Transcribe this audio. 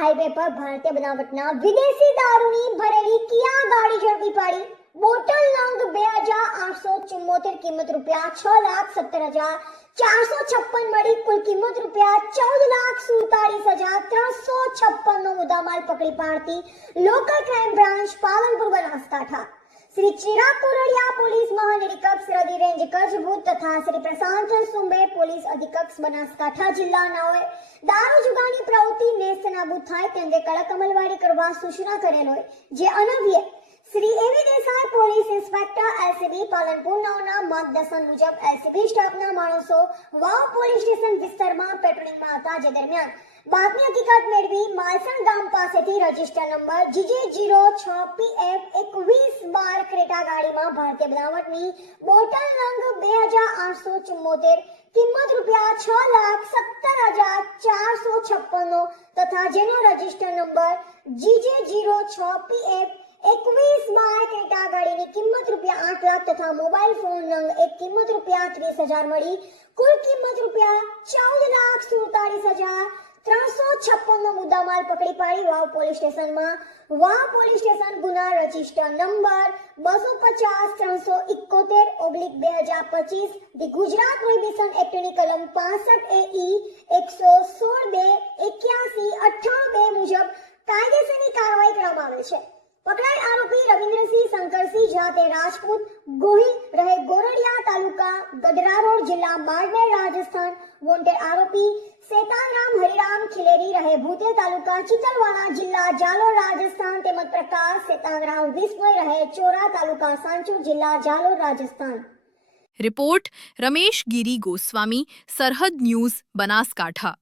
Highway પર ભારતીય બનાવટના વિદેશી દારૂની ભરેલી કિયા ગાડી ઝડપી પાડી. બોટલ નંગ 2874, કિંમત રૂપિયા 6,17,456 મળી. કુલ કિંમત રૂપિયા 14,47,356 નો મુદ્દામાલ પકડી પાડતી local crime branch Palanpur Banaskantha. Shri Chirag Kordiya police મહાનિરીક્ષક સરહદી રેન્જ કચ્છ ભુજ તથા શ્રી પ્રશાંત સુંબે પોલીસ અધિક્ષક બનાસકાંઠા જિલ્લાનાઓએ દારૂ જુગારની પ્રવૃત્તિ નેસ્તનાબૂદ થાય તે અંગે કડક અમલવારી કરવા સૂચના કરેલ હોય, જે અન્વયે Shri A V Desai police inspector LCB Palanpur નાઓના માર્ગદર્શન મુજબ એલસીબી સ્ટાફના માણસો વાવ પોલીસ સ્ટેશન વિસ્તારમાં પેટ્રોલિંગમાં હતા, જે દરમિયાન બાતમી હકીકત મેળવી માલસણ ગામ પાસેથી રજિસ્ટર નંબર GJ06PF2112 ક્રેટા ગાડીમાં ભારતીય બનાવટની બોટલ નંગ 2874, કિંમત રૂપિયા 6,17,456 નો તથા જેનો રજિસ્ટર નંબર GJ06PF2112 ક્રેટા ગાડીની કિંમત રૂપિયા 8 લાખ તથા મોબાઈલ ફોન નંગ એક કિંમત રૂપિયા 30,000 મળી. કુલ કિંમત રૂપિયા 14,47,356 નો મુદ્દામાલ પકડી પાડી વાવ પોલીસ સ્ટેશન ગુના register number 250-371/2025 the Gujarat prohibition એક્ટની કલમ 65 AE 116-2 81-98 મુજબ કાયદેસરની કાર્યવાહી કરવામાં આવે છે. પકડાયેલ આરોપી રવિન્દ્રસિંહ શંકરસિંહ જાતે રાજપૂત ગોહિલ રહે ગોરડિયા તાલુકા ગઢડા રોડ જિલ્લા બાડમેર રાજસ્થાન. વોન્ટેડ આરોપી શેતાનરામ હરિરામ ખિલેરી રહે ભૂતેર તાલુકા ચિતલવાડા જિલ્લા જાલોર રાજસ્થાન તેમજ પ્રકાશ શેતાનરામ વિસ્મય રહે ચોરા તાલુકા સાંચોર જિલ્લા જાલોર રાજસ્થાન. રિપોર્ટ રમેશ ગિરી ગોસ્વામી, સરહદ ન્યૂઝ, બનાસકાંઠા.